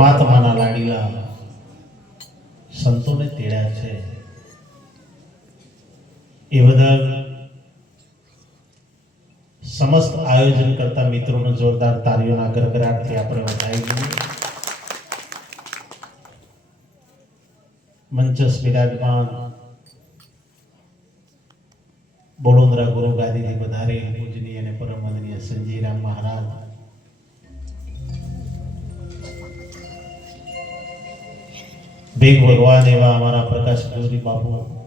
પરમાત્માના લાડીલા સંતોને તેડ્યા છે. એ બદલ સમસ્ત આયોજન કરતા મિત્રોનો જોરદાર તારીઓના ગરગરાટથી આપણે વધાવી દઈએ. મંચસ વિરાજમાન બોડોદરા ગુરુ ગાદીથી વધારે પૂજનીય અને પરમ વંદનીય સંજયરામ મહારાજ ભીખ ભગવાન એવા અમારા પ્રકાશ ગૌરી બાપુ.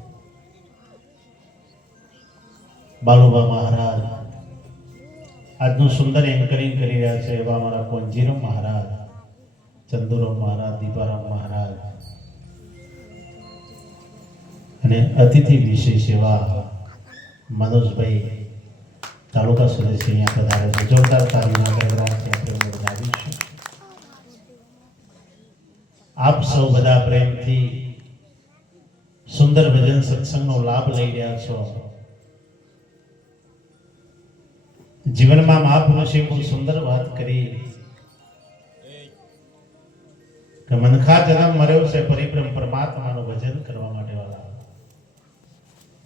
બાલુબા મહારાજ. આજનું સુંદર એન્કરિંગ કરી રહ્યા છે એવા અમારા કોંજીરામ મહારાજ, ચંદુરામ મહારાજ, દીપારામ મહારાજ. અને અતિથિ વિશેષ એવા મનોજભાઈ તાલુકા સદસ્ય અહીંયા પધારે છે. જોરદાર તાલીમ ગણગણાટથી આપ સૌ બધા પ્રેમથી સુંદર ભજન સત્સંગનો લાભ લઈ રહ્યા છો. જીવનમાં મહાપુરુષે બહુ સુંદર વાત કરી. કે મનખા જન્મ મર્યો છે પરિભ્રમ પરમાત્માનું ભજન કરવા માટે વાળા.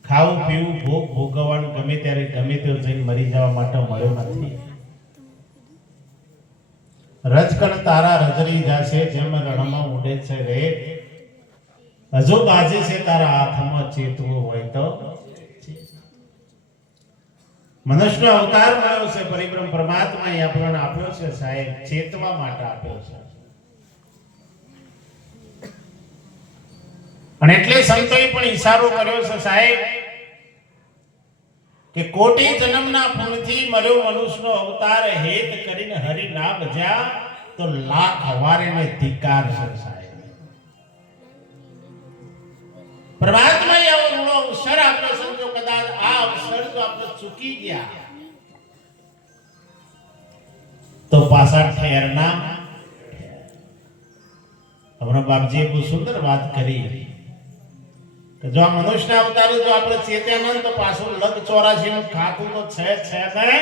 ખાવું, પીવું, ભોગ ભોગવવાનું ગમે ત્યારે ગમે તેવું જઈને મરી જવા માટે મળ્યો નથી. રજકણ તારા રજરી જાશે, જેમ રણમાં ઉડે છે રે હજુ બાજે છે તારા હાથમાં ચેતવું હોય તો. મનુષ્યનો અવતાર મળ્યો છે પરિબ્રહ્મ પરમાત્મા આપણને આપ્યો છે સાહેબ, ચેતવા માટે આપ્યો છે. અને એટલે સંતોએ પણ ઈશારો કર્યો છે સાહેબ કે કોટી જન્મના પુણ્યથી મળ્યો મનુષ્યનો અવતાર હેત કરીને હરિ ના ભજ્યા તો લાખ હવારે ને ધિકાર છે પરમાત્મા એ આવો અવસર આપણે સમજો કદાચ આ અવસર જો આપણે ચૂકી ગયા. તો પાછા ઠેરના. હમણાં બાપજીએ બહુ સુંદર વાત કરી. જો આ મનુષ્યના અવતારે જો આપણે ચેત્યા તો પાછું લગ ચોરાશી નું ખાતું તો છે છે ને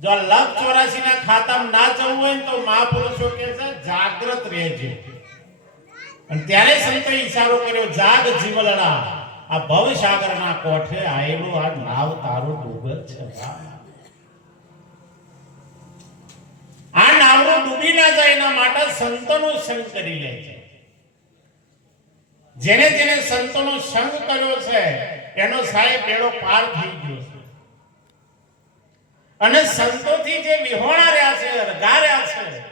જો લગ ચોરાશી ના ખાતામાં ના જવું હોય તો મહાપુરુષો કે છે, જાગ્રત રહેજે. અને ત્યારે સંતો ઈશારો કર્યો, જાગ જીવલડા આ ભવ સાગરના કોઠે આયેલું આ નાવ તારું ડૂબે છે આ નાવડું ડૂબી ના જાય એના માટે સંતોનો સંગ કરી લે છે. જેને જેને સંતોનો સંગ કર્યો છે, એનો સાહેબ બેડો પાર થઈ ગયો છે. અને સંતોથી જે વિહોણા રહ્યા છે રગા રહ્યા છે,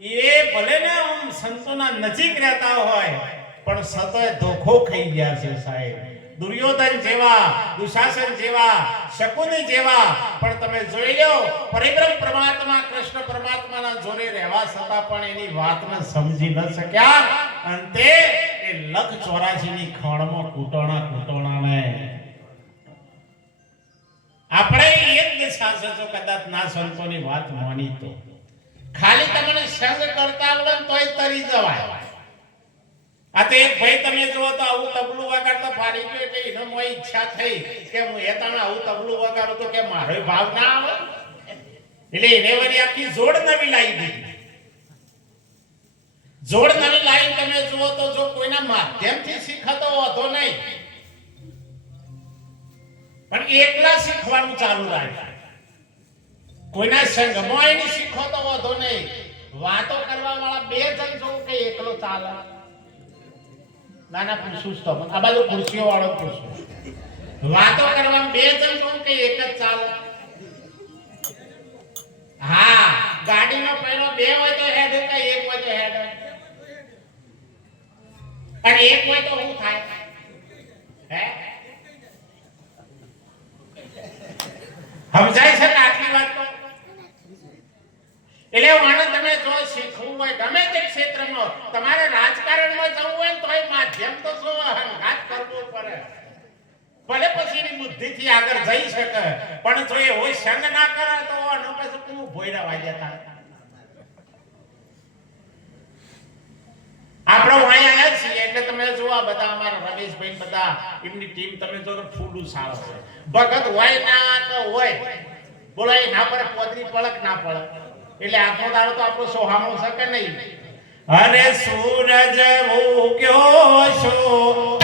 એ ભલે ને આમ સંતોના નજીક રહેતા હોય, પણ સતોય ધોખો ખાઈ ગયા છે સાહેબ. દુર્યોધન જેવા, દુશાસન જેવા, શકુની જેવા, પણ તમે જોઈ લો પરિબ્રહ્મ પરમાત્મા, કૃષ્ણ પરમાત્માના જોરે રહેવા છતાં પણ એની વાતને સમજી ન શક્યા. અંતે લખ ચોરાશીની ખણમાં કૂટોણા કૂટોણાને આપણે એક દિશા કદાચ ના સંતોની વાત માની તો. ખાલી તમને સંગ કરતા આવડે તોય તરી જવાય. આ તો એક ભાઈ તમે જુઓ તો આવું તબલું વગાડતો ફાડી ગયો એટલે એનો મોય ઈચ્છા થઈ કે હું એ તને આવું તબલું વગાડું તો કે મારો ભાવ ના આવે. એટલે એને વળી આખી જોડ નવી લાવી દીધી. જોડ નવી લાઈન તમે જુઓ તો જો કોઈના માધ્યમથી શીખતો હતો નહીં. પણ એકલા શીખવાનું ચાલુ રાખ્યું કોઈના સંગમાં એની શીખો તો વાંધો નહીં. વાતો કરવા વાળા બે જણ જોઉં કે એકલો ચાલે? નાના પૂછું તો. આ બાજુ ખુરશીઓ વાળો પૂછું વાતો કરવા બે જણ જોઉં કે એક જ ચાલે? હા ગાડીનો પહેલો બે હોય તો હેડ, એક હોય તો હેડ. અને એક હોય તો શું થાય. સમજાય છે ને આટલી વાત તો? એટલે માણસ તમે જો શીખવું હોય, ગમે તે ક્ષેત્રમાં, તમારે રાજકારણમાં જવું હોય તો એ માધ્યમ તો શું હંગાત કરવો પડે. ભલે પછી એની બુદ્ધિથી આગળ જઈ શકે, પણ જો એ હોય સંગ ના કરે તો આનો પછી હું ભોયરા વાગ્યા હતા આપણો વાય બધા અમારા રમેશભાઈ બધા, એમની ટીમ તમે જો ફૂલું સારો છે. ભગત હોય ના હોય. બોલાય એ ના પડે પોતરી પળક ના પડે. એટલે આપણો દાડો તો આપણો સોહામો શકે કે નહીં? અરે સૂરજ ઉગ્યો છો.